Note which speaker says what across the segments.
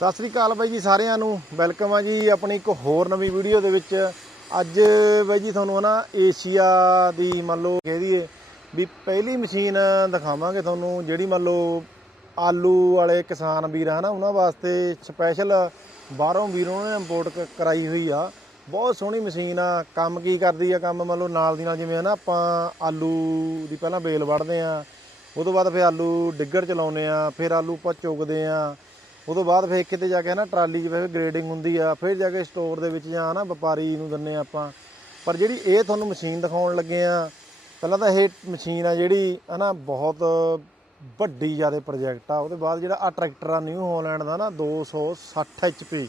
Speaker 1: ਸਤਿ ਸ੍ਰੀ ਅਕਾਲ ਬਾਈ ਜੀ ਸਾਰਿਆਂ ਨੂੰ। ਵੈਲਕਮ ਆ ਜੀ ਆਪਣੀ ਇੱਕ ਹੋਰ ਨਵੀਂ ਵੀਡੀਓ ਦੇ ਵਿੱਚ। ਅੱਜ ਬਾਈ ਜੀ ਤੁਹਾਨੂੰ ਹਨਾ ਏਸ਼ੀਆ ਦੀ ਮੰਨ ਲਓ ਕਹਿ ਦਈਏ ਵੀ ਪਹਿਲੀ ਮਸ਼ੀਨ ਦਿਖਾਵਾਂਗੇ ਤੁਹਾਨੂੰ, ਜਿਹੜੀ ਮੰਨ ਲਓ ਆਲੂ ਵਾਲੇ ਕਿਸਾਨ ਵੀਰ ਆ ਹਨਾ ਉਹਨਾਂ ਵਾਸਤੇ ਸਪੈਸ਼ਲ ਬਾਹਰੋਂ ਵੀਰੋਂ ਨੇ ਇੰਪੋਰਟ ਕਰਾਈ ਹੋਈ ਆ। ਬਹੁਤ ਸੋਹਣੀ ਮਸ਼ੀਨ ਆ। ਕੰਮ ਕੀ ਕਰਦੀ ਆ? ਕੰਮ ਮੰਨ ਲਓ ਨਾਲ ਦੀ ਨਾਲ ਜਿਵੇਂ ਹਨਾ ਆਪਾਂ ਆਲੂ ਦੀ ਪਹਿਲਾਂ ਬੇਲ ਵੜਦੇ ਆ ਉਹ ਤੋਂ ਬਾਅਦ ਫਿਰ ਆਲੂ ਡਿੱਗਰ ਚਲਾਉਂਦੇ ਆ, ਫਿਰ ਆਲੂ ਆਪਾਂ ਚੁਗਦੇ ਆ। ਉਹ ਬਾਅਦ ਫਿਰ ਕਿਤੇ ਜਾ ਕੇ ਨਾ ਟਰਾਲੀ 'ਚ ਫਿਰ ਗ੍ਰੇਡਿੰਗ ਹੁੰਦੀ ਆ, ਫਿਰ ਜਾ ਕੇ ਸਟੋਰ ਦੇ ਵਿੱਚ ਜਾਂ ਨਾ ਵਪਾਰੀ ਨੂੰ ਦਿੰਨੇ ਆ ਆਪਾਂ। ਪਰ ਜਿਹੜੀ ਇਹ ਤੁਹਾਨੂੰ ਮਸ਼ੀਨ ਦਿਖਾਉਣ ਲੱਗੇ ਆ, ਪਹਿਲਾਂ ਤਾਂ ਇਹ ਮਸ਼ੀਨ ਆ ਜਿਹੜੀ ਹਨਾ ਬਹੁਤ ਵੱਡੀ ਜ਼ਿਆਦਾ ਪ੍ਰੋਜੈਕਟ ਆ। ਉਹਦੇ ਬਾਅਦ ਜਿਹੜਾ ਆ ਟਰੈਕਟਰ ਆ ਨਿਊ ਹਾਲੈਂਡ ਦਾ ਨਾ 260 HP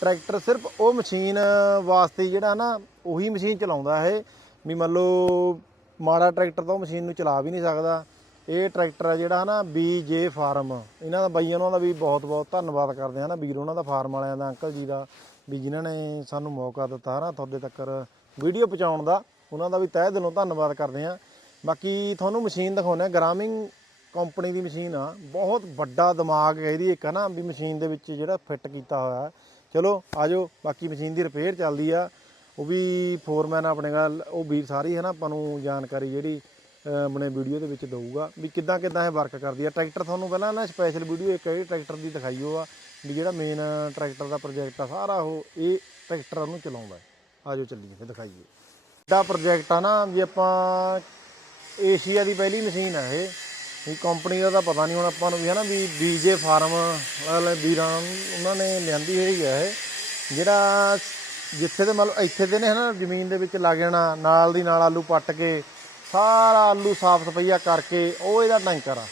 Speaker 1: ਟਰੈਕਟਰ ਸਿਰਫ ਉਹ ਮਸ਼ੀਨ ਵਾਸਤੇ ਹੀ ਜਿਹੜਾ ਨਾ ਉਹੀ ਮਸ਼ੀਨ ਚਲਾਉਂਦਾ ਇਹ। ਵੀ ਮੰਨ ਲਓ ਮਾੜਾ ਟਰੈਕਟਰ ਤਾਂ ਉਹ ਮਸ਼ੀਨ ਨੂੰ ਚਲਾ ਵੀ ਨਹੀਂ ਸਕਦਾ। ਇਹ ਟਰੈਕਟਰ ਆ ਜਿਹੜਾ ਹਨਾ ਬੀਜੇ ਫਾਰਮ। ਇਹਨਾਂ ਦਾ ਬਾਈ ਉਹਨਾਂ ਦਾ ਵੀ ਬਹੁਤ ਬਹੁਤ ਧੰਨਵਾਦ ਕਰਦੇ ਆ ਨਾ ਵੀਰ, ਉਹਨਾਂ ਦਾ ਫਾਰਮ ਵਾਲਿਆਂ ਦਾ, ਅੰਕਲ ਜੀ ਦਾ, ਵੀ ਜਿਨ੍ਹਾਂ ਨੇ ਸਾਨੂੰ ਮੌਕਾ ਦਿੱਤਾ ਹਨਾ ਤੁਹਾਡੇ ਤੱਕ ਵੀਡੀਓ ਪਹੁੰਚਾਉਣ ਦਾ। ਉਹਨਾਂ ਦਾ ਵੀ ਤਹਿ ਦਿਲੋਂ ਧੰਨਵਾਦ ਕਰਦੇ ਹਾਂ ਬਾਕੀ ਤੁਹਾਨੂੰ ਮਸ਼ੀਨ ਦਿਖਾਉਂਦੇ ਆ, ਗ੍ਰਾਮਿੰਗ ਕੰਪਨੀ ਦੀ ਮਸ਼ੀਨ ਆ। ਬਹੁਤ ਵੱਡਾ ਦਿਮਾਗ ਹੈ ਇਹਦੀ ਇੱਕ ਹਨਾ, ਵੀ ਮਸ਼ੀਨ ਦੇ ਵਿੱਚ ਜਿਹੜਾ ਫਿੱਟ ਕੀਤਾ ਹੋਇਆ। ਹੈ। ਚਲੋ ਆਜੋ ਬਾਕੀ ਮਸ਼ੀਨ ਦੀ ਰਿਪੇਅਰ ਚੱਲਦੀ ਆ। ਉਹ ਵੀ ਫੋਰਮੈਨ ਆਪਣੇ ਨਾਲ ਉਹ ਵੀਰ ਸਾਰੀ ਹੈ ਨਾ ਆਪਾਂ ਨੂੰ ਜਾਣਕਾਰੀ ਜਿਹੜੀ ਆਪਣੇ ਵੀਡੀਓ ਦੇ ਵਿੱਚ ਦਊਗਾ ਵੀ ਕਿੱਦਾਂ ਕਿੱਦਾਂ ਇਹ ਵਰਕ ਕਰਦੀ ਆ। ਟਰੈਕਟਰ ਤੁਹਾਨੂੰ ਪਹਿਲਾਂ ਨਾ ਸਪੈਸ਼ਲ ਵੀਡੀਓ ਇੱਕ ਇਹ ਟਰੈਕਟਰ ਦੀ ਦਿਖਾਈ ਉਹ ਆ ਵੀ ਜਿਹੜਾ ਮੇਨ ਟਰੈਕਟਰ ਦਾ ਪ੍ਰੋਜੈਕਟ ਆ ਸਾਰਾ ਉਹ ਇਹ ਟਰੈਕਟਰ ਨੂੰ ਚਲਾਉਂਦਾ ਹੈ। ਆਜੋ ਚੱਲੀਏ ਫਿਰ ਦਿਖਾਈਏ। ਵੱਡਾ ਪ੍ਰੋਜੈਕਟ ਆ ਨਾ ਵੀ ਆਪਾਂ ਏਸ਼ੀਆ ਦੀ ਪਹਿਲੀ ਮਸ਼ੀਨ ਆ ਇਹ। ਵੀ ਕੰਪਨੀ ਦਾ ਤਾਂ ਪਤਾ ਨਹੀਂ ਹੁਣ ਆਪਾਂ ਨੂੰ ਵੀ ਹੈ ਨਾ ਵੀ ਬੀਜੇ ਫਾਰਮ ਵਾਲੇ ਵੀਰਾਂ ਉਹਨਾਂ ਨੇ ਲਿਆਂਦੀ ਹੋਈ ਹੈ ਇਹ। ਜਿਹੜਾ ਜਿੱਥੇ ਤੇ ਮਤਲਬ ਇੱਥੇ ਦੇ ਨੇ ਹਨਾ ਜ਼ਮੀਨ ਦੇ ਵਿੱਚ ਲੱਗ ਜਾਣਾ ਨਾਲ ਦੀ ਨਾਲ ਆਲੂ ਪੱਟ ਕੇ ਸਾਰਾ ਆਲੂ ਸਾਫ਼ ਸਫਾਈਆ ਕਰਕੇ ਉਹ ਇਹਦਾ ਟੈਂਕਰ ਆ।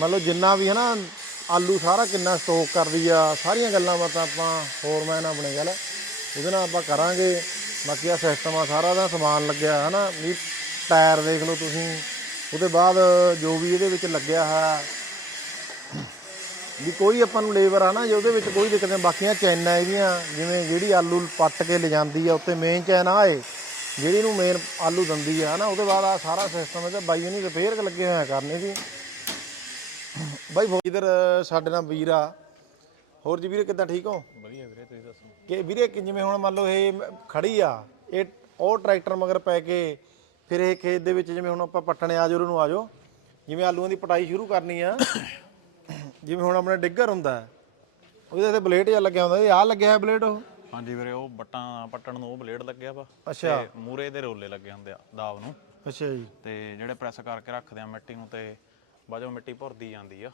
Speaker 1: ਮਤਲਬ ਜਿੰਨਾ ਵੀ ਹੈ ਨਾ ਆਲੂ ਸਾਰਾ ਕਿੰਨਾ ਸਟੋਕ ਕਰਦੀ ਆ, ਸਾਰੀਆਂ ਗੱਲਾਂ ਬਾਤਾਂ ਆਪਾਂ ਹੋਰ ਮੈਂ ਫੋਰਮੈਨ ਆਪਣੇ ਗੱਲ, ਉਹਦੇ ਨਾਲ ਆਪਾਂ ਕਰਾਂਗੇ। ਬਾਕੀ ਆ ਸਿਸਟਮ ਆ, ਸਾਰਾ ਦਾ ਸਮਾਨ ਲੱਗਿਆ ਹੈ ਨਾ ਵੀ ਟਾਇਰ ਦੇਖ ਲਓ ਤੁਸੀਂ। ਉਹਦੇ ਬਾਅਦ ਜੋ ਵੀ ਇਹਦੇ ਵਿੱਚ ਲੱਗਿਆ ਹੈ, ਵੀ ਕੋਈ ਆਪਾਂ ਨੂੰ ਲੇਬਰ ਆ ਨਾ, ਜੇ ਉਹਦੇ ਵਿੱਚ ਕੋਈ ਦਿੱਕਤ ਨਹੀਂ, ਬਾਕੀਆਂ ਚੈਨਾਂ ਇਹਦੀਆਂ, ਜਿਵੇਂ ਜਿਹੜੀ ਆਲੂ ਪੱਟ ਕੇ ਲਿਜਾਂਦੀ ਆ, ਉੱਤੇ ਮੇਨ ਚੈਨ ਆ ਏ ਜਿਹੜੀ ਨੂੰ ਮੇਨ ਆਲੂ ਦੰਦੀ ਆ ਨਾ ਉਹਦੇ ਬਾਅਦ ਆ ਸਾਰਾ ਸਿਸਟਮ ਇਹਦਾ ਬਾਈ ਨਹੀਂ ਰਿਪੇਅਰ ਲੱਗੇ ਹੋਇਆ ਕਰਨੇ ਜੀ ਬਾਈ ਇਧਰ ਸਾਡੇ ਨਾਲ ਵੀਰ ਆ। ਹੋਰ ਜੀ ਵੀਰੇ ਕਿੱਦਾਂ ਠੀਕ ਹੋ?
Speaker 2: ਵਧੀਆ ਵੀਰੇ ਤੁਸੀਂ ਦੱਸੋ?
Speaker 1: ਕਿ ਵੀਰੇ ਕਿ ਜਿਵੇਂ ਹੁਣ ਮੰਨ ਲਓ ਇਹ ਖੜੀ ਆ ਇਹ ਉਹ ਟਰੈਕਟਰ ਮਗਰ ਪੈ ਕੇ ਫਿਰ ਇਹ ਖੇਤ ਦੇ ਵਿੱਚ ਜਿਵੇਂ ਹੁਣ ਆਪਾਂ ਪੱਟਣੇ ਆ ਜਾਓ ਨੂੰ ਆ ਜਾਓ। ਜਿਵੇਂ ਆਲੂਆਂ ਦੀ ਪਟਾਈ ਸ਼ੁਰੂ ਕਰਨੀ ਆ ਜਿਵੇਂ ਹੁਣ ਆਪਣੇ ਡਿੱਗਰ ਹੁੰਦਾ ਉਹਦੇ ਤੇ ਬਲੇਡ ਜਿਹਾ ਲੱਗਿਆ ਹੁੰਦਾ ਇਹ ਆ ਲੱਗਿਆ ਹੈ ਬਲੇਡ ਉਹ?
Speaker 2: ਹਾਂਜੀ ਵੀਰੇ ਉਹ ਬੱਟਾਂ ਪੱਟਣ ਨੂੰ ਉਹ ਬਲੇਡ ਲੱਗਿਆ ਵਾ।
Speaker 1: ਅੱਛਾ।
Speaker 2: ਤੇ ਮੂਰੇ ਦੇ ਰੋਲੇ ਲੱਗੇ ਹੁੰਦੇ ਆ ਦਾਬ ਨੂੰ।
Speaker 1: ਅੱਛਾ ਜੀ।
Speaker 2: ਤੇ ਜਿਹੜੇ ਪ੍ਰੈਸ ਕਰਕੇ ਰੱਖਦੇ ਆ ਮਿੱਟੀ ਨੂੰ ਤੇ ਬਾਜੋ ਮਿੱਟੀ ਭੁਰਦੀ ਜਾਂਦੀ ਆ।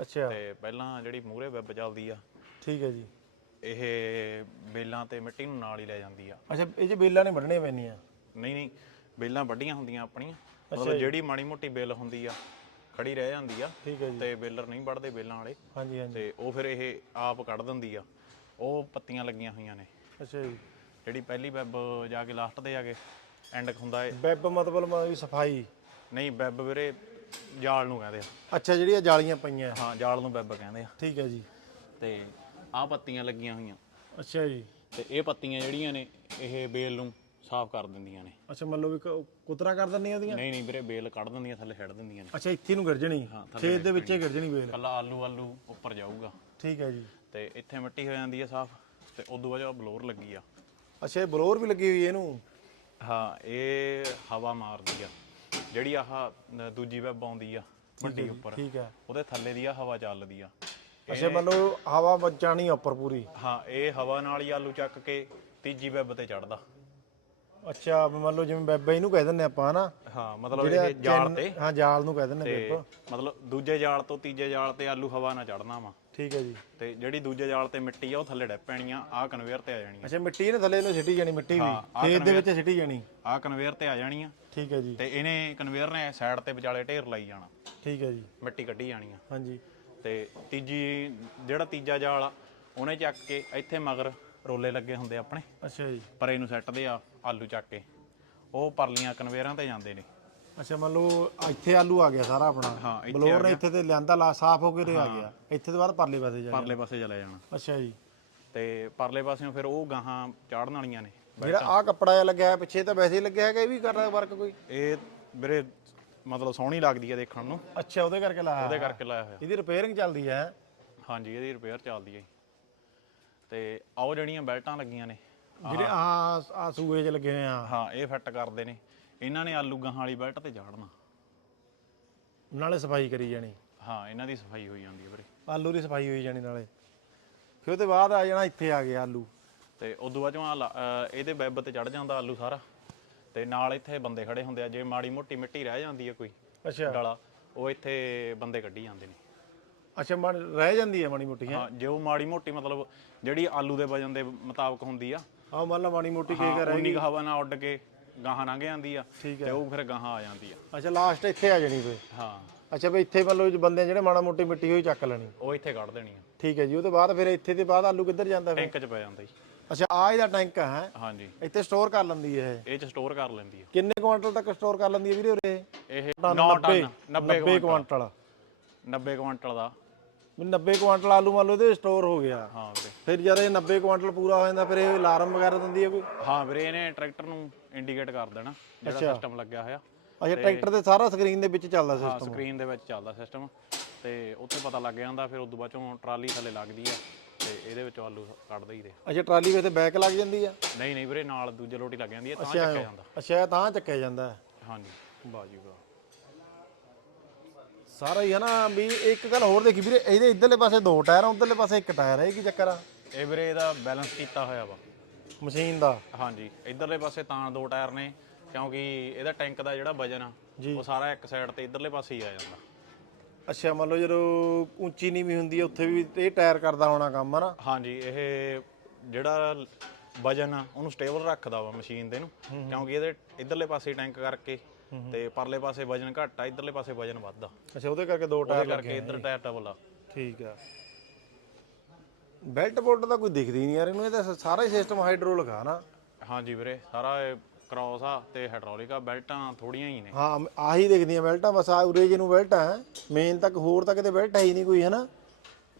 Speaker 1: ਅੱਛਾ।
Speaker 2: ਤੇ ਪਹਿਲਾਂ ਜਿਹੜੀ ਮੂਰੇ ਵੈਬ ਚੱਲਦੀ ਆ
Speaker 1: ਠੀਕ ਹੈ ਜੀ।
Speaker 2: ਇਹ ਬੇਲਾਂ ਤੇ ਮਿੱਟੀ ਨੂੰ ਨਾਲ ਹੀ ਲੈ ਜਾਂਦੀ ਆ।
Speaker 1: ਅੱਛਾ ਇਹ ਚ ਬੇਲਾਂ ਨੇ ਵੱਢਣੀਆਂ ਪੈਣੀਆਂ
Speaker 2: ਨਹੀਂ ਨਹੀਂ ਬੇਲਾਂ ਵੱਡੀਆਂ ਹੁੰਦੀਆਂ ਆਪਣੀਆਂ। ਮਤਲਬ ਜਿਹੜੀ ਮਾੜੀ ਮੋਟੀ ਬੇਲ ਹੁੰਦੀ ਆ ਖੜੀ ਰਹਿ ਜਾਂਦੀ ਆ।
Speaker 1: ਠੀਕ ਹੈ ਜੀ।
Speaker 2: ਤੇ ਬੇਲਰ ਨਹੀਂ ਵੱਢਦੇ ਬੇਲਾਂ ਵਾਲੇ।
Speaker 1: ਹਾਂਜੀ ਹਾਂਜੀ।
Speaker 2: ਤੇ ਉਹ ਫਿਰ ਇਹ ਆਪ ਕੱਢ ਦਿੰਦੀ ਆ। ਉਹ ਪੱਤੀਆਂ ਲੱਗੀਆਂ ਹੋਈਆਂ ਨੇ।
Speaker 1: ਅੱਛਾ ਜੀ।
Speaker 2: ਜਿਹੜੀ ਪਹਿਲੀ ਵੈਬ ਜਾ ਕੇ ਲਾਸਟ ਤੇ ਜਾ ਕੇ ਐਂਡ ਹੁੰਦਾ ਏ।
Speaker 1: ਵੈਬ ਮਤਲਬ ਮ- ਸਫ਼ਾਈ।
Speaker 2: ਨਹੀਂ ਵੈਬ ਵੀਰੇ ਜਾਲ ਨੂੰ ਕਹਿੰਦੇ ਆ।
Speaker 1: ਅੱਛਾ ਜਿਹੜੀਆਂ ਜਾਲੀਆਂ ਪਈਆਂ।
Speaker 2: ਹਾਂ ਜਾਲ ਨੂੰ ਵੈਬ ਕਹਿੰਦੇ ਆ।
Speaker 1: ਠੀਕ ਹੈ ਜੀ।
Speaker 2: ਤੇ ਆਹ ਪੱਤੀਆਂ ਲੱਗੀਆਂ ਹੋਈਆਂ।
Speaker 1: ਅੱਛਾ ਜੀ।
Speaker 2: ਤੇ ਇਹ ਪੱਤੀਆਂ ਜਿਹੜੀਆਂ ਨੇ ਇਹ ਬੇਲ ਨੂੰ ਸਾਫ਼ ਕਰ ਦਿੰਦੀਆਂ ਨੇ।
Speaker 1: ਅੱਛਾ ਮੰਨ ਲਓ ਵੀ ਕ- ਕੁਤਰਾ ਕਰ ਦਿੰਦੀਆਂ ਉਹਦੀਆਂ?
Speaker 2: ਨਹੀਂ ਨਹੀਂ ਵੀਰੇ ਬੇਲ ਕੱਢ ਦਿੰਦੀਆਂ ਥੱਲੇ ਛੱਡ ਦਿੰਦੀਆਂ ਨੇ।
Speaker 1: ਅੱਛਾ ਇੱਥੇ ਨੂੰ ਗਿਰਜਣੀ ਖੇਤ ਦੇ ਵਿੱਚ ਹੀ ਗਿਰਜਣੀ ਬੇਲ।
Speaker 2: ਕੱਲਾ ਆਲੂ ਆਲੂ ਉੱਪਰ ਜਾਊਗਾ।
Speaker 1: ਠੀਕ ਹੈ ਜੀ।
Speaker 2: ਤੇ ਇੱਥੇ ਮਿੱਟੀ ਹੋ ਜਾਂਦੀ ਆ ਸਾਫ਼ ਤੇ ਉਦੋਂ ਬਾਅਦ ਬਲੋਰ ਲੱਗੀ ਆ।
Speaker 1: ਅੱਛਾ ਇਹ ਬਲੋਰ ਵੀ ਲੱਗੀ ਹੋਈ ਹੈ ਇਹਨੂੰ?
Speaker 2: ਹਾਂ ਇਹ ਹਵਾ ਮਾਰਦੀ ਆ। ਜਿਹੜੀ ਆਹ ਨ- ਦੂਜੀ ਵੈਬ ਆਉਂਦੀ ਆ ਵੱਡੀ ਉੱਪਰ
Speaker 1: ਠੀਕ ਹੈ।
Speaker 2: ਉਹਦੇ ਥੱਲੇ ਦੀ ਆ ਹਵਾ ਚੱਲਦੀ ਆ।
Speaker 1: ਅੱਛਾ ਮੰਨ ਲਓ ਹਵਾ ਆ ਉੱਪਰ ਪੂਰੀ?
Speaker 2: ਹਾਂ ਇਹ ਹਵਾ ਨਾਲ ਹੀ ਆਲੂ ਚੱਕ ਕੇ ਤੀਜੀ ਵੈਬ ਤੇ ਚੜਦਾ
Speaker 1: ਅੱਛਾ ਵੀ ਮੰਨ ਲਓ ਜਿਵੇਂ ਬੈਬਾ ਇਹਨੂੰ ਕਹਿ ਦਿੰਦੇ ਆਪਾਂ ਹਨਾ?
Speaker 2: ਹਾਂ ਮਤਲਬ ਇਹ ਜਾਲ ਤੇ।
Speaker 1: ਹਾਂ ਜਾਲ ਨੂੰ ਕਹਿ ਦਿੰਦੇ
Speaker 2: ਤੇ
Speaker 1: ਬੈਬ
Speaker 2: ਮਤਲਬ ਦੂਜੇ ਜਾਲ ਤੋਂ ਤੀਜੇ ਜਾਲ ਤੇ ਆਲੂ ਹਵਾ ਨਾਲ ਚੜਨਾ ਵਾ।
Speaker 1: ਠੀਕ ਹੈ ਜੀ।
Speaker 2: ਤੇ ਜਿਹੜੀ ਦੂਜੇ ਜਾਲ ਤੇ ਮਿੱਟੀ ਆ ਉਹ ਥੱਲੇ ਡੱਪ ਪੈਣੀਆਂ ਆਹ ਕਨਵੇਅਰ ਤੇ ਆ ਜਾਣੀਆਂ
Speaker 1: ਅੱਛਾ ਮਿੱਟੀ ਇਹਨੇ ਥੱਲੇ ਨੂੰ ਸਿੱਟੀ ਜਾਣੀ ਮਿੱਟੀ ਵੀ। ਖੇਤ ਦੇ ਵਿੱਚ ਸਿੱਟੀ ਜਾਣੀ।
Speaker 2: ਆਹ ਕਨਵੇਅਰ ਤੇ ਆ ਜਾਣੀਆਂ
Speaker 1: ਠੀਕ ਹੈ ਜੀ।
Speaker 2: ਤੇ ਇਹਨੇ ਕਨਵੇਅਰ ਨੇ ਸਾਈਡ ਤੇ ਵਿਚਾਲੇ ਢੇਰ ਲਾਈ ਜਾਣਾ।
Speaker 1: ਠੀਕ ਹੈ ਜੀ।
Speaker 2: ਮਿੱਟੀ ਕੱਢੀ ਜਾਣੀ ਆ।
Speaker 1: ਹਾਂਜੀ।
Speaker 2: ਤੇ ਤੀਜੀ ਜਿਹੜਾ ਤੀਜਾ ਜਾਲ ਆ ਉਹਨੇ ਚੱਕ ਕੇ ਇੱਥੇ ਮਗਰ ਰੋਲੇ ਲੱਗੇ ਹੁੰਦੇ ਆਪਣੇ।
Speaker 1: ਅੱਛਾ ਜੀ।
Speaker 2: ਪਰੇ ਨੂੰ ਸੈੱਟਦੇ ਆ ਆਲੂ ਚੱਕ ਕੇ। ਉਹ ਪਰਲੀਆਂ ਕਨਵੇਅਰਾਂ ਤੇ ਜਾਂਦੇ ਨੇ।
Speaker 1: ਅੱਛਾ ਮੰਨ ਲਓ ਇੱਥੇ ਆਲੂ ਆ ਗਿਆ ਸਾਰਾ ਆਪਣਾ।
Speaker 2: ਹਾਂ ਇੱਥੇ
Speaker 1: ਬਲੋਰ ਨੇ ਇੱਥੇ ਤੇ ਲਿਆਂਦਾ ਲਾ ਸਾਫ਼ ਹੋ ਕੇ ਤੇ ਆ ਗਿਆ। ਇੱਥੇ ਤੋਂ ਬਾਅਦ ਪਰਲੇ ਪਾਸੇ ਜਾ
Speaker 2: ਪਰਲੇ ਪਾਸੇ ਚਲੇ ਜਾਣਾ।
Speaker 1: ਅੱਛਾ ਜੀ।
Speaker 2: ਤੇ ਪਰਲੇ ਪਾਸਿਓਂ ਫਿਰ ਉਹ ਗਾਹਾਂ ਚਾੜਨ ਵਾਲੀਆਂ ਨੇ।
Speaker 1: ਜਿਹੜਾ ਆ ਕੱਪੜਾ ਜਿਹਾ ਲੱਗਿਆ ਹੈ ਪਿੱਛੇ ਤਾਂ ਵੈਸੇ ਹੀ ਲੱਗਿਆ ਹੈਗਾ ਇਹ ਵੀ ਕਰਦਾ ਵਰਕ ਕੋਈ?
Speaker 2: ਇਹ ਵੀਰੇ ਮਤਲਬ ਸੋਹਣੀ ਲੱਗਦੀ ਆ ਦੇਖਣ ਨੂੰ।
Speaker 1: ਅੱਛਾ ਉਹਦੇ ਕਰਕੇ ਲਾਇਆ
Speaker 2: ਉਹਦੇ ਕਰਕੇ ਲਾਇਆ ਹੋਇਆ।
Speaker 1: ਇਹਦੀ ਰਿਪੇਅਰਿੰਗ ਚੱਲਦੀ ਹੈ।
Speaker 2: ਹਾਂਜੀ ਇਹਦੀ ਰਿਪੇਅਰ ਚੱਲਦੀ ਹੈ ਤੇ ਆਓ ਜਿਹੜੀਆਂ ਬੈਲਟਾਂ ਲੱਗੀਆਂ ਨੇ
Speaker 1: ਜਿਹੜੇ ਆ ਆ ਸੂਏ 'ਚ ਲੱਗੇ ਹੋਏ ਆ।
Speaker 2: ਹਾਂ ਇਹ ਫਿੱਟ ਕਰਦੇ ਨੇ। ਇਹਨਾਂ ਨੇ ਆਲੂ ਗਾਹਾਂ ਵਾਲੀ ਬੈਲਟ ਤੇ ਚਾੜਨਾ।
Speaker 1: ਨਾਲੇ ਸਫ਼ਾਈ ਕਰੀ ਜਾਣੀ।
Speaker 2: ਹਾਂ ਇਹਨਾਂ ਦੀ ਸਫ਼ਾਈ ਹੋਈ ਜਾਂਦੀ ਹੈ ਵੀਰੇ।
Speaker 1: ਆਲੂ ਦੀ ਸਫ਼ਾਈ ਹੋਈ ਜਾਣੀ ਨਾਲੇ। ਫਿਰ ਉਹਦੇ ਬਾਅਦ ਆ ਜਾਣਾ ਇੱਥੇ ਆ ਗਿਆ ਆਲੂ।
Speaker 2: ਤੇ ਉਦੋਂ ਬਾਅਦ ਚੋਂ ਆਹ ਲਾ- ਅਹ ਇਹਦੇ ਵੈਬ ਤੇ ਚੜ ਜਾਂਦਾ ਆਲੂ ਸਾਰਾ। ਤੇ ਨਾਲ ਇੱਥੇ ਬੰਦੇ ਖੜੇ ਹੁੰਦੇ ਆ ਜੇ ਮਾੜੀ ਮੋਟੀ ਮਿੱਟੀ ਰਹਿ ਜਾਂਦੀ ਹੈ ਕੋਈ
Speaker 1: ਅੱਛਾ।
Speaker 2: ਡਾਲਾ ਉਹ ਇੱਥੇ ਬੰਦੇ ਕੱਢੀ ਜਾਂਦੇ ਨੇ।
Speaker 1: ਅੱਛਾ ਮਨ ਰਹਿ ਜਾਂਦੀ ਹੈ ਮਾੜੀ ਮੋਟੀ ਹੈ?
Speaker 2: ਜੇ ਉਹ ਮਾੜੀ ਮੋਟੀ ਮਤਲਬ ਜਿਹੜੀ ਆਲੂ ਦੇ ਵਜਨ ਦੇ ਮੁਤਾਬਕ ਹੁੰਦੀ ਆ।
Speaker 1: ਆ ਮੰਨ ਲਾ ਮਾੜੀ ਮੋਟੀ ਕੀ
Speaker 2: ਹਾਂ,
Speaker 1: ਕਰ
Speaker 2: ਉਨੀ ਕੁ ਹਵਾ ਨਾਲ ਉੱਡ ਕੇ ਗਾਹਾਂ ਲੰਘ ਜਾਂਦੀ ਆ
Speaker 1: ਠੀਕ
Speaker 2: ਤੇ ਉਹ ਫਿਰ ਗਾਹਾਂ ਆ ਜਾਂਦੀ ਆ।
Speaker 1: ਅੱਛਾ ਲਾਸਟ ਇੱਥੇ ਆ ਜਾਣੀ ਫੇ
Speaker 2: ਹਾਂ।
Speaker 1: ਅੱਛਾ ਵੀ ਇੱਥੇ ਮੰਨ ਲਓ ਜੇ ਬੰਦੇ ਜਿਹੜੇ ਮਾੜਾ ਮੋਟੀ ਮਿੱਟੀ ਹੋਈ ਚੱਕ ਲੈਣੀ।
Speaker 2: ਉਹ ਇੱਥੇ ਕੱਢ ਦੇਣੀ ਆ।
Speaker 1: ਠੀਕ ਹੈ ਜੀ ਉਹਦੇ ਬਾਅਦ ਫਿਰ ਇੱਥੇ ਦੇ ਬਾਅਦ ਆਲੂ ਕਿੱਧਰ ਜਾਂਦਾ ਫਿਰ?
Speaker 2: ਟੈਂਕ 'ਚ ਪੈ ਜਾਂਦਾ ਜੀ।
Speaker 1: ਅੱਛਾ ਆ ਇਹਦਾ ਟੈਂਕ ਹੈ?
Speaker 2: ਹਾਂਜੀ।
Speaker 1: ਇੱਥੇ ਸਟੋਰ ਕਰ ਲੈਂਦੀ ਹੈ ਇਹ?
Speaker 2: ਇਹ 'ਚ ਸਟੋਰ ਕਰ ਲੈਂਦੀ ਆ।
Speaker 1: ਕਿੰਨੇ ਕੁਆਂਟਲ ਤੱਕ ਸਟੋਰ ਕਰ ਲੈਂਦੀ ਹੈ ਵੀਰੇ ਉਰੇ?
Speaker 2: ਇਹ 9 ਟਨ 90
Speaker 1: 90 ਕੁਆਂਟਲ।
Speaker 2: 90 ਕੁਇੰਟਲ ਦਾ।
Speaker 1: ਵੀ 90 ਕੁਆਂਟਲ ਆਲੂ ਮੰਨ ਲਓ ਇਹਦੇ ਸਟੋਰ ਹੋ ਗਿਆ।
Speaker 2: ਹਾਂ ਵੀਰੇ।
Speaker 1: ਫਿਰ ਜਦ ਇਹ 90 ਕੁਆਂਟਲ ਪੂਰਾ ਹੋ ਜਾਂਦਾ ਫਿਰ ਇਹ ਅਲਾਰਮ ਵਗੈਰਾ ਦਿੰਦੀ ਹੈ ਕੋਈ?
Speaker 2: ਹਾਂ ਵੀਰੇ ਇਹਨੇ ਟਰੈਕਟਰ ਨੂੰ ਇੰਡੀਕੇਟ ਕਰ ਦੇਣਾ ਜਿਹੜਾ ਸਿਸਟਮ ਲੱਗਿਆ ਹੋਇਆ।
Speaker 1: ਅੱਛਾ ਟਰੈਕਟਰ ਦੇ ਸਾਰਾ ਸਕਰੀਨ ਦੇ ਵਿੱਚ ਚੱਲਦਾ
Speaker 2: ਹਾਂ
Speaker 1: ਸਿਸਟਮ
Speaker 2: ਸਕਰੀਨ ਦੇ ਵਿੱਚ ਚੱਲਦਾ ਸਿਸਟਮ ਤੇ ਉੱਥੇ ਪਤਾ ਲੱਗ ਜਾਂਦਾ ਫਿਰ ਉਦੋਂ ਬਾਅਦ ਚੋਂ ਟਰਾਲੀ ਥੱਲੇ ਲੱਗਦੀ ਆ ਤੇ ਇਹਦੇ ਵਿੱਚੋਂ ਆਲੂ ਕੱਢ ਦਈਦੇ
Speaker 1: ਅੱਛਾ ਟਰਾਲੀ ਵਿੱਚ ਬੈਕ ਲੱਗ ਜਾਂਦੀ ਆ?
Speaker 2: ਨਹੀਂ ਨਹੀਂ ਵੀਰੇ ਨਾਲ ਦੂਜੇ ਲੋਟੀ ਲੱਗ ਜਾਂਦੀ ਹੈ ਤਾਂ ਚੱਕਿਆ ਜਾਂਦਾ।
Speaker 1: ਅੱਛਾ ਤਾਂ ਚੱਕਿਆ ਜਾਂਦਾ।
Speaker 2: ਹਾਂਜੀ ਬਾਜੀ ਵਾਹ।
Speaker 1: ਸਾਰਾ ਹੀ ਹੈ ਨਾ ਵੀ ਇੱਕ ਗੱਲ ਹੋਰ ਦੇਖੀ ਵੀਰੇ ਇਹਦੇ ਇਧਰਲੇ ਪਾਸੇ ਦੋ ਟਾਇਰ ਆ ਉਧਰਲੇ ਪਾਸੇ ਇੱਕ ਟਾਇਰ ਹੈ ਇਹ ਕੀ ਚੱਕਰ ਆ?
Speaker 2: ਇਹ ਵੀਰੇ ਇਹਦਾ ਬੈਲੈਂਸ ਕੀਤਾ ਹੋਇਆ ਵਾ।
Speaker 1: ਮਸ਼ੀਨ ਦਾ।
Speaker 2: ਹਾਂਜੀ ਇਧਰਲੇ ਪਾਸੇ ਤਾਂ ਦੋ ਟਾਇਰ ਨੇ ਕਿਉਂਕਿ ਇਹਦਾ ਟੈਂਕ ਦਾ ਜਿਹੜਾ ਵਜਨ ਆ ਉਹ ਸਾਰਾ ਇੱਕ ਸਾਈਡ ਤੇ ਇਧਰਲੇ ਪਾਸੇ ਹੀ ਆ ਜਾਂਦਾ।
Speaker 1: ਅੱਛਾ ਮੰਨ ਲਓ ਜਦੋਂ ਉੱਚੀ ਨੀਵੀਂ ਹੁੰਦੀ ਹੈ ਉੱਥੇ ਵੀ ਇਹ ਟਾਇਰ ਕਰਦਾ ਹੋਣਾ ਕੰਮ ਹੈ ਨਾ
Speaker 2: ਹਾਂਜੀ ਇਹ ਜਿਹੜਾ ਵਜਨ ਆ ਉਹਨੂੰ ਸਟੇਬਲ ਰੱਖਦਾ ਵਾ ਮਸ਼ੀਨ ਦੇ ਨੂੰ ਕਿਉਂਕਿ ਇਹਦੇ ਇਧਰਲੇ ਪਾਸੇ ਟੈਂਕ ਕਰਕੇ ਤੇ ਪਰਲੇ ਪਾਸੇ ਵਜਨ ਘੱਟ ਆ ਇਧਰਲੇ ਪਾਸੇ ਵਜਨ ਵੱਧ ਆ
Speaker 1: ਅੱਛਾ ਉਹਦੇ ਕਰਕੇ ਦੋ
Speaker 2: ਉਹਦੇ
Speaker 1: ਟਾਇਰ
Speaker 2: ਕਰਕੇ ਇਧਰ ਟਾਇਰ ਡਬਲ ਆ।
Speaker 1: ਠੀਕ ਆ। ਬੈਲਟ ਬੋਲਟ ਦਾ ਕੋਈ ਦਿਖਦੀ ਨਹੀਂ ਯਾਰ ਇਹਨੂੰ ਇਹ ਤਾਂ ਸਾਰਾ ਹੀ ਸਿਸਟਮ ਹਾਈਡ੍ਰੋਲਿਕ ਆ ਨਾ।
Speaker 2: ਹਾਂਜੀ ਵੀਰੇ ਸਾਰਾ ਕ੍ਰਾਸ ਆ ਤੇ ਹਾਈਡ੍ਰੋਲਿਕ ਆ ਬੈਲਟਾਂ ਥੋੜੀਆਂ ਹੀ ਨੇ।
Speaker 1: ਹਾਂ ਆਹੀ ਦਿਖਦੀਆਂ ਬੈਲਟਾਂ ਬਸ ਆ ਉਰੇ ਜਿਹਨੂੰ ਬੈਲਟ ਹੈ ਮੇਨ ਤੱਕ ਹੋਰ ਤਾਂ ਕਿਤੇ ਬੈਲਟ ਹੈ ਹੀ ਨਹੀਂ ਕੋਈ ਹੈ ਨਾ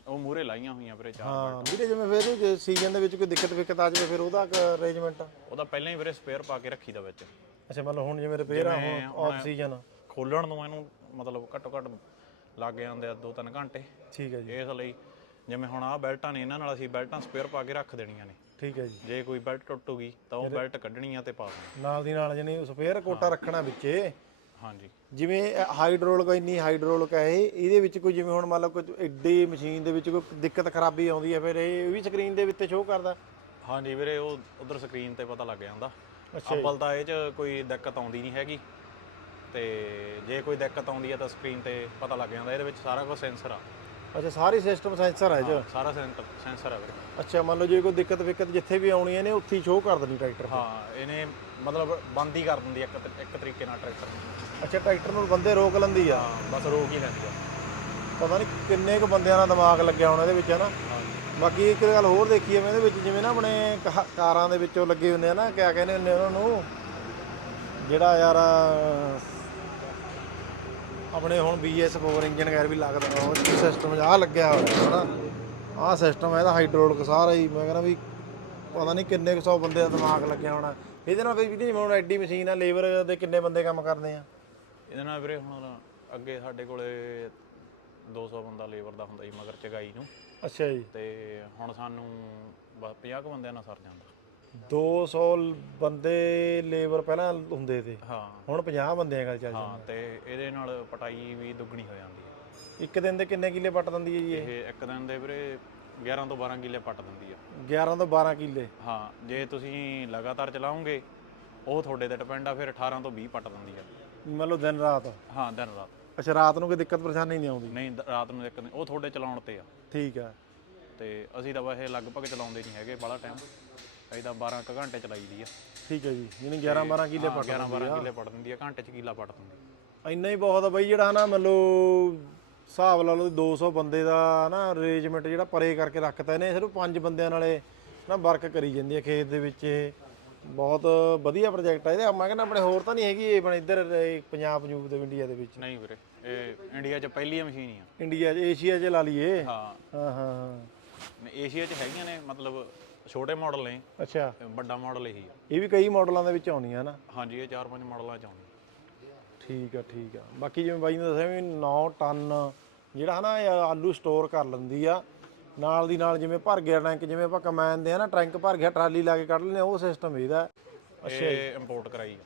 Speaker 2: ਉਹ ਮੂਰੇ ਲਾਈਆਂ ਹੋਈਆਂ ਵੀਰੇ ਚਾਰ
Speaker 1: ਹਾਂ ਵੀਰੇ ਜਿਵੇਂ ਫਿਰ ਜੇ ਸੀਜ਼ਨ ਦੇ ਵਿੱਚ ਕੋਈ ਦਿੱਕਤ ਵਿਕਤ ਆ ਜਾਵੇ ਫਿਰ ਉਹਦਾ ਅਰੇਂਜਮੈਂਟ
Speaker 2: ਉਹਦਾ ਪਹਿਲਾਂ ਹੀ ਵੀਰੇ ਸਪੇਅਰ ਪਾ ਕੇ ਰੱਖੀਦਾ ਵਿੱਚ।
Speaker 1: ਅੱਛਾ ਮਤਲਬ ਹੁਣ ਜਿਵੇਂ ਰਿਪੇਅਰ ਆ ਹੁਣ ਆਫ ਸੀਜ਼ਨ
Speaker 2: ਖੋਲਣ ਨੂੰ ਇਹਨੂੰ ਮਤਲਬ ਘੱਟੋ ਘੱਟ ਲੱਗ ਜਾਂਦੇ ਆ 2-3 ਘੰਟੇ।
Speaker 1: ਠੀਕ ਹੈ ਜੀ।
Speaker 2: ਇਸ ਲਈ ਜਿਵੇਂ ਹੁਣ ਆਹ ਬੈਲਟਾਂ ਨੇ ਇਹਨਾਂ ਨਾਲ ਅਸੀਂ ਬੈਲਟਾਂ ਸਪੇਅਰ ਪਾ ਕੇ ਰੱਖ ਦੇਣੀਆਂ ਨੇ।
Speaker 1: ਠੀਕ ਹੈ ਜੀ।
Speaker 2: ਜੇ ਕੋਈ ਬੈਲਟ ਟੁੱਟੂਗੀ ਤਾਂ ਉਹ ਬੈਲਟ ਕੱਢਣੀ ਆ ਤੇ ਪਾ ਦੇਣੀ।
Speaker 1: ਨਾਲ ਦੀ ਨਾਲ ਜਣੀ ਸਪੇਅਰ ਕੋਟਾ ਰੱਖਣਾ ਵਿੱਚੇ।
Speaker 2: ਹਾਂਜੀ।
Speaker 1: ਜਿਵੇਂ ਹਾਈਡ੍ਰੋਲਿਕ ਇੰਨੀ ਹਾਈਡ੍ਰੋਲਿਕ ਹੈ ਇਹ ਇਹਦੇ ਵਿੱਚ ਕੋਈ ਜਿਵੇਂ ਹੁਣ ਮੰਨ ਲਓ ਕੋਈ ਐਡੀ ਮਸ਼ੀਨ ਦੇ ਵਿੱਚ ਕੋਈ ਦਿੱਕਤ ਖਰਾਬੀ ਆਉਂਦੀ ਹੈ ਫਿਰ ਇਹ ਵੀ ਸਕਰੀਨ ਦੇ ਉੱਤੇ ਸ਼ੋਅ ਕਰਦਾ।
Speaker 2: ਹਾਂਜੀ ਵੀਰੇ ਉਹ ਉਧਰ ਸਕਰੀਨ ਤੇ ਪਤਾ ਲੱਗ ਜਾਂਦਾ। ਅੱਬਲ ਤਾਂ ਇਹ 'ਚ ਕੋਈ ਦਿੱਕਤ ਆਉਂਦੀ ਨਹੀਂ ਹੈਗੀ। ਤੇ ਜੇ ਕੋਈ ਦਿੱਕਤ ਆਉਂਦੀ ਹੈ ਤਾਂ ਸਕਰੀਨ ਤੇ ਪਤਾ ਲੱਗ ਜਾਂਦਾ ਇਹਦੇ ਵਿੱਚ ਸਾਰਾ ਕੁਝ ਸੈਂਸਰ ਆ।
Speaker 1: ਅੱਛਾ ਸਾਰੀ ਸਿਸਟਮ ਸੈਂਸਰ ਹੈ 'ਚ?
Speaker 2: ਸਾਰਾ ਸੈਂਸਰ ਆ ਵੀਰੇ।
Speaker 1: ਅੱਛਾ ਮੰਨ ਲਓ ਜੇ ਕੋਈ ਦਿੱਕਤ ਵਿਕਤ ਜਿੱਥੇ ਵੀ ਆਉਣੀ ਹੈ ਨੇ ਉੱਥੇ ਹੀ ਸ਼ੋਅ ਕਰ ਦੇਣੀ ਟਰੈਕਟਰ
Speaker 2: ਹਾਂ ਇਹਨੇ ਮਤਲਬ ਬੰਦ ਹੀ ਕਰ ਦਿੰਦੀ ਇੱਕ ਇੱਕ ਤਰੀਕੇ ਨਾਲ ਟਰੈਕਟਰ
Speaker 1: ਅੱਛਾ ਟਰੈਕਟਰ ਨੂੰ ਬੰਦੇ ਰੋਕ ਲੈਂਦੀ ਆ?
Speaker 2: ਹਾਂ ਬਸ ਰੋਕ ਹੀ ਲੈਂਦੀ ਆ।
Speaker 1: ਪਤਾ ਨਹੀਂ ਕਿੰਨੇ ਕੁ ਬੰਦਿਆਂ ਦਾ ਦਿਮਾਗ ਲੱਗਿਆ ਹੋਣਾ ਇਹਦੇ ਵਿੱਚ ਹੈ ਨਾ? ਬਾਕੀ ਇੱਕ ਗੱਲ ਹੋਰ ਦੇਖੀ ਐ ਮੈਂ ਇਹਦੇ ਵਿੱਚ ਜਿਵੇਂ ਨਾ ਆਪਣੇ ਕਹ- ਕਾਰਾਂ ਦੇ ਵਿੱਚੋਂ ਲੱਗੇ ਹੁੰਦੇ ਆ ਨਾ ਕਿਆ ਕਹਿੰਦੇ ਹੁੰਦੇ ਉਹਨਾਂ ਨੂੰ? ਜਿਹੜਾ ਯਾਰ ਆਪਣੇ ਹੁਣ BS4 ਇੰਜਨ ਗੈਰ ਵੀ ਲੱਗਦਾ ਉਹ ਸਿਸਟਮ ਆ ਲੱਗਿਆ ਹੋਇਆ ਹਨਾ? ਆਹ ਸਿਸਟਮ ਇਹਦਾ ਹਾਈਡ੍ਰੋਲਿਕ ਸਾਰਾ ਹੀ। ਮੈਂ ਕਹਿੰਦਾ ਵੀ ਪਤਾ ਨਹੀਂ ਕਿੰਨੇ ਕੁ ਸੌ ਬੰਦੇ ਦਾ ਦਿਮਾਗ ਲੱਗਿਆ ਹੋਣਾ। ਇਹਦੇ ਨਾਲ ਵੀ ਜਿਵੇਂ ਹੁਣ ਐਡੀ ਮਸ਼ੀਨ ਆ ਲੇਬਰ ਦੇ ਕਿੰਨੇ ਬੰਦੇ ਕੰਮ ਕਰਦੇ ਆ?
Speaker 2: ਇਹਦੇ ਨਾਲ ਵੀਰੇ ਹੁਣ ਅੱਗੇ ਸਾਡੇ ਕੋਲੇ 200 ਬੰਦਾ ਲੇਬਰ ਦਾ ਹੁੰਦਾ ਸੀ ਮਗਰ ਚਗਾਈ ਨੂੰ।
Speaker 1: ਅੱਛਾ ਜੀ।
Speaker 2: ਤੇ ਹੁਣ ਸਾਨੂੰ ਬਸ 50 ਕੁ ਬੰਦਿਆਂ ਨਾਲ ਸਰ ਜਾਂਦਾ।
Speaker 1: 200 ਬੰਦੇ ਲੇਬਰ ਪਹਿਲਾਂ ਹੁੰਦੇ ਤੇ
Speaker 2: ਹਾਂ।
Speaker 1: ਹੁਣ 50 ਬੰਦਿਆਂ ਗੱਲ ਚੱਲ
Speaker 2: ਹਾਂ ਤੇ ਇਹਦੇ ਨਾਲ ਪਟਾਈ ਵੀ ਦੁੱਗਣੀ ਹੋ ਜਾਂਦੀ ਹੈ
Speaker 1: ਇੱਕ ਦਿਨ ਦੇ ਕਿੰਨੇ ਕਿੱਲੇ ਪੱਟ ਦਿੰਦੀ ਹੈ ਜੀ ਇਹ?
Speaker 2: ਇੱਕ ਦਿਨ ਦੇ ਵੀਰੇ 11 ਤੋਂ 12 ਕਿੱਲੇ ਪੱਟ ਦਿੰਦੀ ਆ।
Speaker 1: 11 ਤੋਂ 12 ਕਿੱਲੇ।
Speaker 2: ਹਾਂ ਜੇ ਤੁਸੀਂ ਲਗਾਤਾਰ ਚਲਾਓਗੇ ਉਹ ਤੁਹਾਡੇ ਤੇ ਡਿਪੈਂਡ ਆ ਫਿਰ 18 ਤੋਂ 20 ਪੱਟ ਦਿੰਦੀ ਆ।
Speaker 1: ਮਤਲਬ ਦਿਨ ਰਾਤ?
Speaker 2: ਹਾਂ ਦਿਨ ਰਾਤ।
Speaker 1: ਅੱਛਾ ਰਾਤ ਨੂੰ ਕੋਈ ਦਿੱਕਤ ਪਰੇਸ਼ਾਨੀ ਨਹੀਂ ਆਉਂਦੀ?
Speaker 2: ਨਹੀਂ ਰਾਤ ਨੂੰ ਇੱਕ ਉਹ ਤੁਹਾਡੇ ਚਲਾਉਣ ਤੇ ਆ।
Speaker 1: ਠੀਕ ਆ।
Speaker 2: ਤੇ ਅਸੀਂ ਤਾਂ ਵੈਸੇ ਲਗਭਗ ਚਲਾਉਂਦੇ ਨਹੀਂ ਹੈਗੇ ਬਾਹਲਾ ਟਾਈਮ ਅਸੀਂ ਤਾਂ 12 ਕੁ ਘੰਟੇ ਚਲਾਈਦੀ ਆ।
Speaker 1: ਠੀਕ ਹੈ ਜੀ ਯਾਨੀ 11 12 ਕਿੱਲੇ ਪੱਟ
Speaker 2: 11 12 ਕਿੱਲੇ ਪੱਟ ਦਿੰਦੀ ਆ ਘੰਟੇ ਚ ਕਿੱਲਾ ਪੱਟ ਦਿੰਦੀ
Speaker 1: ਇੰਨਾ ਹੀ ਬਹੁਤ ਆ ਬਈ ਜਿਹੜਾ ਨਾ ਮਤਲਬ ਹਿਸਾਬ ਲਾ ਲਓ 200 ਬੰਦੇ ਦਾ ਨਾ ਅਰੇਂਜਮੈਂਟ ਜਿਹੜਾ ਪਰੇ ਕਰਕੇ ਰੱਖਤਾ ਇਹਨੇ ਸਿਰਫ ਪੰਜ ਬੰਦਿਆਂ ਨਾਲੇ ਨਾ ਵਰਕ ਕਰੀ ਜਾਂਦੀ ਹੈ ਖੇਤ ਦੇ ਵਿੱਚ ਇਹ। ਬਹੁਤ ਵਧੀਆ ਪ੍ਰੋਜੈਕਟ ਆ ਇਹਦੇ। ਮੈਂ ਕਹਿੰਦਾ ਆਪਣੇ ਹੋਰ ਤਾਂ ਨਹੀਂ ਹੈਗੀ ਇਹ ਆਪਣੇ ਇੱਧਰ ਪੰਜਾਬ ਪੰਜਾਬ ਦੇ ਇੰਡੀਆ ਦੇ ਵਿੱਚ।
Speaker 2: ਨਹੀਂ ਵੀਰੇ ਇਹ ਇੰਡੀਆ 'ਚ ਪਹਿਲੀ ਮਸ਼ੀਨ ਆ।
Speaker 1: ਇੰਡੀਆ 'ਚ ਏਸ਼ੀਆ 'ਚ ਲਾ ਲਈਏ। ਹਾਂ।
Speaker 2: ਹਾਂ
Speaker 1: ਹਾਂ
Speaker 2: ਏਸ਼ੀਆ 'ਚ ਹੈਗੀਆਂ ਨੇ ਮਤਲਬ ਛੋਟੇ ਮਾਡਲ ਨੇ।
Speaker 1: ਅੱਛਾ।
Speaker 2: ਵੱਡਾ ਮਾਡਲ ਇਹੀ ਆ।
Speaker 1: ਇਹ ਵੀ ਕਈ ਮਾਡਲਾਂ ਦੇ ਵਿੱਚ ਆਉਂਦੀਆਂ ਨਾ
Speaker 2: ਹਾਂਜੀ ਇਹ 4-5 ਮਾਡਲਾਂ 'ਚ ਆਉਂਦੀ
Speaker 1: ਠੀਕ ਆ ਠੀਕ ਆ। ਬਾਕੀ ਜਿਵੇਂ ਬਾਈ ਨੇ ਦੱਸਿਆ ਵੀ 9 ਟਨ ਜਿਹੜਾ ਹਨਾ ਇਹ ਆਲੂ ਸਟੋਰ ਕਰ ਲੈਂਦੀ ਆ। ਨਾਲ ਦੀ ਨਾਲ ਜਿਵੇਂ ਭਰ ਗਿਆ ਟੈਂਕ ਜਿਵੇਂ ਆਪਾਂ ਕਮੈਨ ਦੇ ਆ ਨਾ ਟੈਂਕ ਭਰ ਗਿਆ ਟਰਾਲੀ ਲਾ ਕੇ ਕੱਢ ਲੈਂਦੇ ਆ ਉਹ ਸਿਸਟਮ ਇਹਦਾ।
Speaker 2: ਇਹ ਇੰਪੋਰਟ ਕਰਾਈ ਆ।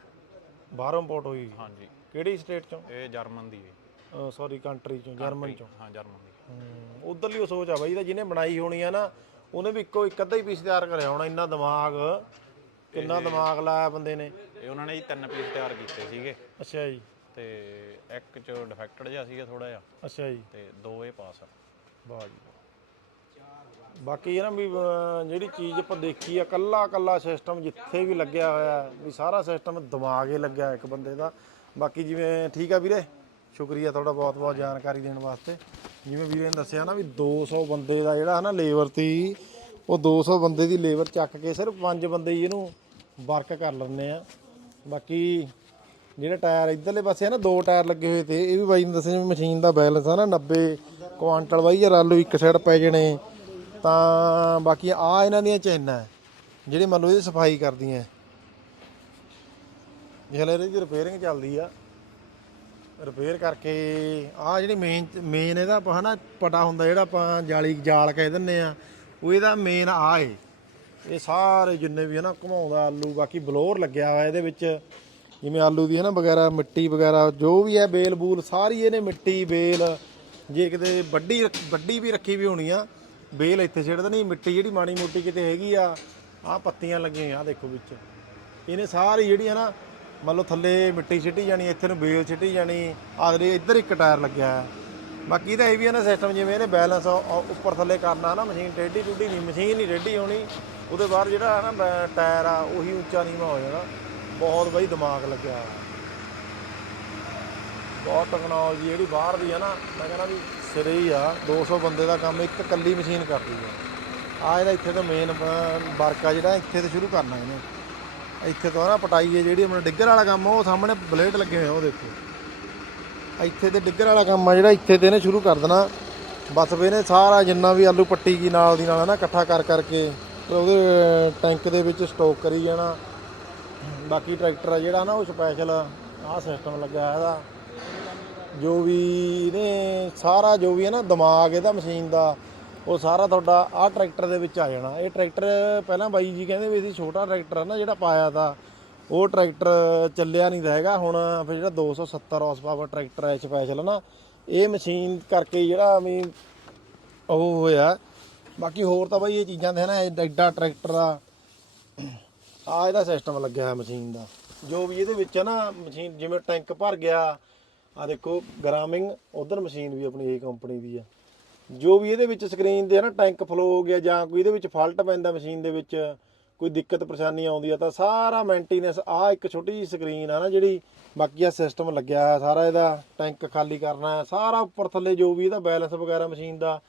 Speaker 1: ਬਾਹਰੋਂ ਇੰਪੋਰਟ ਹੋਈ
Speaker 2: ਹਾਂਜੀ।
Speaker 1: ਕਿਹੜੀ ਸਟੇਟ ਚੋਂ?
Speaker 2: ਇਹ ਜਰਮਨ ਦੀ ਹੈ
Speaker 1: ਸੌਰੀ ਕੰਟਰੀ ਚੋਂ ਜਰਮਨ ਚੋਂ।
Speaker 2: ਹਾਂ ਜਰਮਨ ਦੀ।
Speaker 1: ਉਧਰਲੀ ਉਹ ਸੋਚ ਆ ਬਾਈ ਦਾ ਜਿਹਨੇ ਬਣਾਈ ਹੋਣੀ ਆ ਨਾ ਉਹਨੇ ਵੀ ਇੱਕੋ ਇੱਕ ਅੱਧਾ ਹੀ ਪੀਸ ਤਿਆਰ ਕਰਿਆ ਹੋਣਾ ਇੰਨਾ ਦਿਮਾਗ ਕਿੰਨਾ ਦਿਮਾਗ ਲਾਇਆ ਬੰਦੇ ਨੇ।
Speaker 2: ਇਹ ਉਹਨਾਂ ਨੇ ਜੀ ਤਿੰਨ ਪੀਸ ਤਿਆਰ ਕੀਤੇ ਸੀਗੇ।
Speaker 1: ਅੱਛਾ ਜੀ।
Speaker 2: ਤੇ ਇੱਕ ਚ ਡਿਫੈਕਟਡ ਜਿਹਾ ਸੀਗਾ ਥੋੜਾ ਜਿਹਾ।
Speaker 1: ਅੱਛਾ ਜੀ।
Speaker 2: ਤੇ ਦੋ ਇਹ ਪਾਸ ਆ।
Speaker 1: ਵਾਹ ਜੀ। ਬਾਕੀ ਇਹ ਨਾ ਵੀ ਅਹ, ਜਿਹੜੀ ਚੀਜ਼ ਆਪਾਂ ਦੇਖੀ ਆ ਕੱਲਾ ਕੱਲਾ ਸਿਸਟਮ ਜਿੱਥੇ ਵੀ ਲੱਗਿਆ ਹੋਇਆ ਹੈ, ਵੀ ਸਾਰਾ ਸਿਸਟਮ ਦਿਮਾਗੇ ਲੱਗਿਆ ਇੱਕ ਬੰਦੇ ਦਾ। ਬਾਕੀ ਜਿਵੇਂ ਠੀਕ ਆ ਵੀਰੇ? ਸ਼ੁਕਰੀਆ ਤੁਹਾਡਾ ਬਹੁਤ ਬਹੁਤ ਜਾਣਕਾਰੀ ਦੇਣ ਵਾਸਤੇ। ਜਿਵੇਂ ਵੀਰੇ ਨੇ ਦੱਸਿਆ ਨਾ ਵੀ 200 ਬੰਦੇ ਦਾ ਜਿਹੜਾ ਹੈ ਨਾ ਲੇਬਰ ਤੀ ਉਹ 200 ਬੰਦੇ ਦੀ ਲੇਬਰ ਚੱਕ ਕੇ ਸਿਰਫ 5 ਬੰਦੇ ਹੀ ਇਹਨੂੰ ਵਰਕ ਕਰ ਲੈਂਦੇ ਆ। ਬਾਕੀ ਜਿਹੜੇ ਟਾਇਰ ਇਧਰਲੇ ਪਾਸੇ ਆ ਨਾ ਦੋ ਟਾਇਰ ਲੱਗੇ ਹੋਏ ਤੇ ਇਹ ਵੀ ਬਾਈ ਨੇ ਦੱਸਿਆ ਵੀ ਮਸ਼ੀਨ ਦਾ ਬੈਲੈਂਸ ਆ ਨਾ 90 ਕੁਆਂਟਲ ਬਾਈ ਯਾਰ ਆਲੂ ਇੱਕ ਸਾਈਡ ਪੈ ਜਣੇ। ਤਾਂ ਬਾਕੀ ਆ ਇਹਨਾਂ ਦੀਆਂ ਚੈਨਾਂ ਹੈ, ਜਿਹੜੇ ਮੰਨ ਲਓ ਇਹਦੀ ਸਫ਼ਾਈ ਕਰਦੀਆਂ। ਇਹ ਹਲੇ ਇਹਦੀ ਰਿਪੇਅਰਿੰਗ ਚੱਲਦੀ ਆ। ਰਿਪੇਅਰ ਕਰਕੇ ਆ ਜਿਹੜੀ ਮੇਨ ਮੇਨ ਇਹਦਾ ਆਪਾਂ ਹਨਾ ਪਟਾ ਹੁੰਦਾ ਜਿਹੜਾ ਆਪਾਂ ਜਾਲੀ, ਜਾਲ ਕਹਿ ਦਿੰਨੇ ਆ ਉਹ ਇਹਦਾ ਮੇਨ ਆ ਏ। ਇਹ ਸਾਰੇ ਜਿੰਨੇ ਵੀ ਹਨਾ ਘੁਮਾਉਂਦਾ ਆਲੂ, ਬਾਕੀ ਬਲੋਰ ਲੱਗਿਆ ਹੋਇਆ ਇਹਦੇ ਵਿੱਚ। ਜਿਵੇਂ ਆਲੂ ਦੀ ਹਨਾ ਵਗੈਰਾ, ਮਿੱਟੀ ਵਗੈਰਾ, ਜੋ ਵੀ ਹੈ ਬੇਲ ਬੂਲ, ਸਾਰੀ ਇਹਨੇ ਮਿੱਟੀ, ਬੇਲ, ਜੇ ਕਿਤੇ ਵੱਡੀ ਵੱਡੀ ਵੀ ਰੱਖੀ ਵੀ ਹੋਣੀ ਆ, ਬੇਲ ਇੱਥੇ ਛੱਡਦਾ ਨਹੀਂ ਮਿੱਟੀ ਜਿਹੜੀ ਮਾੜੀ ਮੋਟੀ ਕਿਤੇ ਹੈਗੀ ਆ ਆ ਪੱਤੀਆਂ ਲੱਗੀਆਂ ਹੋਈਆਂ ਆ ਦੇਖੋ ਵਿੱਚ। ਇਹਨੇ ਸਾਰੀ ਜਿਹੜੀ ਹੈ ਨਾ ਮੰਨ ਲਓ ਥੱਲੇ ਮਿੱਟੀ ਛਿੱਟੀ ਜਾਣੀ, ਇੱਥੇ ਨੂੰ ਬੇਲ ਛਿੱਟੀ ਜਾਣੀ ਆਗਰੇ ਇੱਧਰ ਇੱਕ ਟਾਇਰ ਲੱਗਿਆ ਹੈ। ਬਾਕੀ ਇਹਦਾ ਇਹ ਵੀ ਹੈ ਨਾ ਸਿਸਟਮ ਜਿਵੇਂ ਇਹਨੇ ਬੈਲੈਂਸ ਉੱਪਰ ਥੱਲੇ ਕਰਨਾ ਨਾ ਮਸ਼ੀਨ ਟੇਢੀ ਟੁੱਢੀ ਨਹੀਂ ਮਸ਼ੀਨ ਨਹੀਂ ਰੇਡੀ ਹੋਣੀ। ਉਹਦੇ ਬਾਅਦ ਜਿਹੜਾ ਹੈ ਨਾ ਬੈ- ਟਾਇਰ ਆ, ਉਹੀ ਉੱਚਾ ਨੀਵਾਂ ਹੋ ਜਾਣਾ। ਬਹੁਤ ਬਈ ਦਿਮਾਗ ਲੱਗਿਆ ਹੋਇਆ। ਬਹੁਤ ਟੈਕਨੋਲੋਜੀ ਜਿਹੜੀ ਬਾਹਰ ਦੀ ਹੈ ਨਾ, ਮੈਂ ਕਹਿੰਦਾ ਵੀ ਸਿਰੇ ਹੀ ਆ। 200 ਬੰਦੇ ਦਾ ਕੰਮ ਇੱਕ ਇਕੱਲੀ ਮਸ਼ੀਨ ਕਰਦੀ ਆ। ਆ ਇਹਦਾ ਇੱਥੇ ਤੋਂ ਮੇਨ ਵਰਕ ਆ ਜਿਹੜਾ, ਇੱਥੇ ਤੋਂ ਸ਼ੁਰੂ ਕਰਨਾ ਇਹਨੇ। ਇੱਥੇ ਤੋਂ ਨਾ ਪਟਾਈ ਹੈ ਜਿਹੜੀ ਆਪਣਾ ਡਿੱਗਰ ਵਾਲਾ ਕੰਮ ਉਹ ਸਾਹਮਣੇ ਬਲੇਡ ਲੱਗੇ ਹੋਏ ਆ, ਉਹ ਦੇਖੋ। ਇੱਥੇ ਤੇ ਡਿੱਗਰ ਵਾਲਾ ਕੰਮ ਆ ਜਿਹੜਾ, ਇੱਥੇ ਤੇ ਇਹਨੇ ਸ਼ੁਰੂ ਕਰ ਦੇਣਾ। ਬਸ ਵੀ ਇਹਨੇ ਸਾਰਾ ਜਿੰਨਾ ਵੀ ਆਲੂ ਪੱਟੀ ਕੀ ਨਾਲ ਦੀ ਨਾਲ ਨਾ, ਇਕੱਠਾ ਕਰ ਕਰਕੇ ਤੇ ਉਹਦੇ ਟੈਂਕ ਦੇ ਵਿੱਚ ਸਟੋਕ ਕਰੀ ਜਾਣਾ। ਬਾਕੀ ਟਰੈਕਟਰ ਆ ਜਿਹੜਾ ਨਾ, ਉਹ ਸਪੈਸ਼ਲ ਆਹ ਸਿਸਟਮ ਲੱਗਾ ਇਹਦਾ। ਜੋ ਵੀ ਇਹਨੇ ਸਾਰਾ ਜੋ ਵੀ ਹੈ ਨਾ, ਦਿਮਾਗ ਇਹਦਾ ਮਸ਼ੀਨ ਦਾ। ਉਹ ਸਾਰਾ ਤੁਹਾਡਾ ਆਹ ਟਰੈਕਟਰ ਦੇ ਵਿੱਚ ਆ ਜਾਣਾ। ਇਹ ਟਰੈਕਟਰ ਪਹਿਲਾਂ ਬਾਈ ਜੀ ਕਹਿੰਦੇ ਵੀ ਅਸੀਂ ਛੋਟਾ ਟਰੈਕਟਰ ਆ ਨਾ ਜਿਹੜਾ ਪਾਇਆ ਤਾਂ, ਉਹ ਟਰੈਕਟਰ ਚੱਲਿਆ ਨਹੀਂ ਦਾ ਹੈਗਾ। ਹੁਣ ਫਿਰ ਜਿਹੜਾ 270 ਹਾਰਸ ਪਾਵਰ ਟਰੈਕਟਰ ਹੈ ਸਪੈਸ਼ਲ ਨਾ ਇਹ ਮਸ਼ੀਨ ਕਰਕੇ ਜਿਹੜਾ ਵੀ ਉਹ ਹੋਇਆ। ਬਾਕੀ ਹੋਰ ਤਾਂ ਬਾਈ ਇਹ ਚੀਜ਼ਾਂ ਦੇ ਨਾ ਇਹ ਐਡਾ ਟਰੈਕਟਰ ਦਾ ਆ ਇਹਦਾ ਸਿਸਟਮ ਲੱਗਿਆ ਹੋਇਆ ਮਸ਼ੀਨ ਦਾ। ਜੋ ਵੀ ਇਹਦੇ ਵਿੱਚ ਹੈ ਨਾ ਮਸ਼ੀਨ ਜਿਵੇਂ ਟੈਂਕ ਭਰ ਗਿਆ ਆ ਦੇਖੋ ਗ੍ਰਾਮਿੰਗ ਉਧਰ ਮਸ਼ੀਨ ਵੀ ਆਪਣੀ ਇਹ ਕੰਪਨੀ ਦੀ ਆ। ਜੋ ਵੀ ਇਹਦੇ ਵਿੱਚ ਸਕਰੀਨ ਦੇ ਹੈ ਨਾ ਟੈਂਕ ਫਲੋ ਹੋ ਗਿਆ ਜਾਂ ਕੋਈ ਇਹਦੇ ਵਿੱਚ ਫਾਲਟ ਪੈਂਦਾ ਮਸ਼ੀਨ ਦੇ ਵਿੱਚ, ਕੋਈ ਦਿੱਕਤ ਪਰੇਸ਼ਾਨੀ ਆਉਂਦੀ ਆ, ਤਾਂ ਸਾਰਾ ਮੇਨਟੇਨੈਂਸ ਆ ਇੱਕ ਛੋਟੀ ਜਿਹੀ ਸਕਰੀਨ ਆ ਨਾ ਜਿਹੜੀ ਬਾਕੀ ਆ ਸਿਸਟਮ ਲੱਗਿਆ ਹੋਇਆ, ਸਾਰਾ ਇਹਦਾ ਟੈਂਕ ਖਾਲੀ ਕਰਨਾ ਹੈ ਸਾਰਾ ਉੱਪਰ ਥੱਲੇ ਜੋ ਵੀ ਇਹਦਾ ਬੈਲੈਂਸ ਵਗੈਰਾ ਮਸ਼ੀਨ ਦਾ,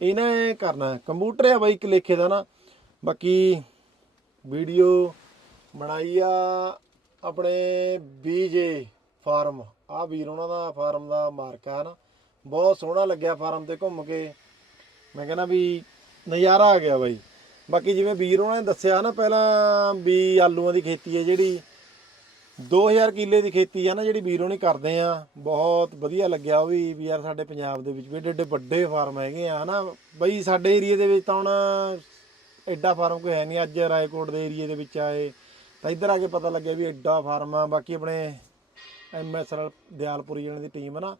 Speaker 1: ਇਹਨੇ ਕਰਨਾ ਕੰਪਿਊਟਰ ਆ ਬਾਈ ਇੱਕ ਲੇਖੇ ਦਾ ਨਾ। ਬਾਕੀ ਵੀਡੀਓ ਬਣਾਈ ਆ ਆਪਣੇ ਬੀਜੇ ਫਾਰਮ ਆ ਵੀਰ ਉਹਨਾਂ ਦਾ ਫਾਰਮ ਦਾ ਮਾਰਕ ਹੈ ਨਾ। ਬਹੁਤ ਸੋਹਣਾ ਲੱਗਿਆ ਫਾਰਮ ਤੇ ਘੁੰਮ ਕੇ। ਮੈਂ ਕਹਿੰਦਾ ਵੀ ਨਜ਼ਾਰਾ ਆ ਗਿਆ ਬਾਈ। ਬਾਕੀ ਜਿਵੇਂ ਵੀਰ ਉਹਨਾਂ ਨੇ ਦੱਸਿਆ ਨਾ ਪਹਿਲਾਂ ਵੀ ਆਲੂਆਂ ਦੀ ਖੇਤੀ ਹੈ ਜਿਹੜੀ 2000 ਕਿੱਲੇ ਦੀ ਖੇਤੀ ਆ ਨਾ ਜਿਹੜੀ ਵੀਰ ਉਹਨੇ ਕਰਦੇ ਆ, ਬਹੁਤ ਵਧੀਆ ਲੱਗਿਆ ਉਹ ਵੀ ਵੀ ਯਾਰ ਸਾਡੇ ਪੰਜਾਬ ਦੇ ਵਿੱਚ ਵੀ ਏਡੇ ਏਡੇ ਵੱਡੇ ਫਾਰਮ ਹੈਗੇ ਆ, ਹਨਾ। ਬਈ ਸਾਡੇ ਏਰੀਆ ਦੇ ਵਿੱਚ ਤਾਂ ਹੁਣ ਐਡਾ ਫਾਰਮ ਕੋਈ ਹੈ ਨਹੀਂ, ਅੱਜ ਰਾਏਕੋਟ ਦੇ ਏਰੀਆ ਦੇ ਵਿੱਚ ਆਏ, ਤਾਂ ਇੱਧਰ ਆ ਕੇ ਪਤਾ ਲੱਗਿਆ ਵੀ ਐਡਾ ਫਾਰਮ ਆ। ਬਾਕੀ ਆਪਣੇ ਐਮਐਸਐਲ ਦਿਆਲਪੁਰੀ ਜਣੇ ਦੀ ਟੀਮ ਹੈ ਨਾ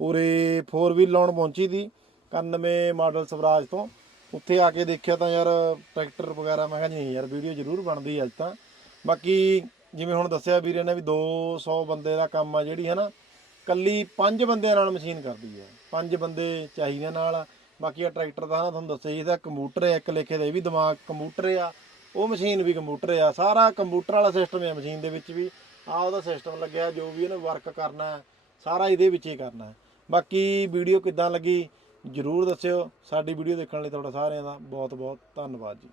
Speaker 1: ਉਰੇ 4 ਵੀਲ ਲਾਉਣ ਪਹੁੰਚੀ ਸੀ 91 ਮਾਡਲ ਸਵਰਾਜ ਤੋਂ। ਉੱਥੇ ਆ ਕੇ ਦੇਖਿਆ ਤਾਂ ਯਾਰ ਟਰੈਕਟਰ ਵਗੈਰਾ, ਮੈਂ ਕਿਹਾ ਨਹੀਂ ਯਾਰ, ਵੀਡੀਓ ਜ਼ਰੂਰ ਬਣਦੀ ਅੱਜ ਤਾਂ। ਬਾਕੀ ਜਿਵੇਂ ਹੁਣ ਦੱਸਿਆ ਵੀਰੇ ਨੇ ਵੀ 200 ਬੰਦੇ ਦਾ ਕੰਮ ਆ ਜਿਹੜੀ ਹੈ ਨਾ ਕੱਲੀ 5 ਬੰਦਿਆਂ ਨਾਲ ਮਸ਼ੀਨ ਕਰਦੀ ਹੈ 5 ਬੰਦੇ ਚਾਹੀਦੇ ਨਾਲ। ਬਾਕੀ ਆ ਟਰੈਕਟਰ ਦਾ ਨਾ ਤੁਹਾਨੂੰ ਦੱਸਿਆ ਜੀ ਇਹਦਾ ਕੰਪਿਊਟਰ ਹੈ ਇੱਕ ਲੇਖੇ ਦਾ ਇਹ ਵੀ ਦਿਮਾਗ ਕੰਪਿਊਟਰ ਆ। ਉਹ ਮਸ਼ੀਨ ਵੀ ਕੰਪਿਊਟਰ ਆ। ਸਾਰਾ ਕੰਪਿਊਟਰ ਵਾਲਾ ਸਿਸਟਮ ਹੈ ਮਸ਼ੀਨ ਦੇ ਵਿੱਚ ਵੀ। ਆ ਉਹਦਾ ਸਿਸਟਮ ਲੱਗਿਆ, ਜੋ ਵੀ ਇਹਨੇ ਵਰਕ ਕਰਨਾ, ਸਾਰਾ ਇਹਦੇ ਵਿੱਚ ਹੀ ਕਰਨਾ। ਬਾਕੀ ਵੀਡੀਓ ਕਿੱਦਾਂ ਲੱਗੀ ਜਰੂਰ ਦੱਸਿਓ। ਸਾਡੀ ਵੀਡੀਓ ਦੇਖਣ ਲਈ ਤੁਹਾਡਾ ਸਾਰਿਆਂ ਦਾ ਬਹੁਤ ਬਹੁਤ ਧੰਨਵਾਦ ਜੀ।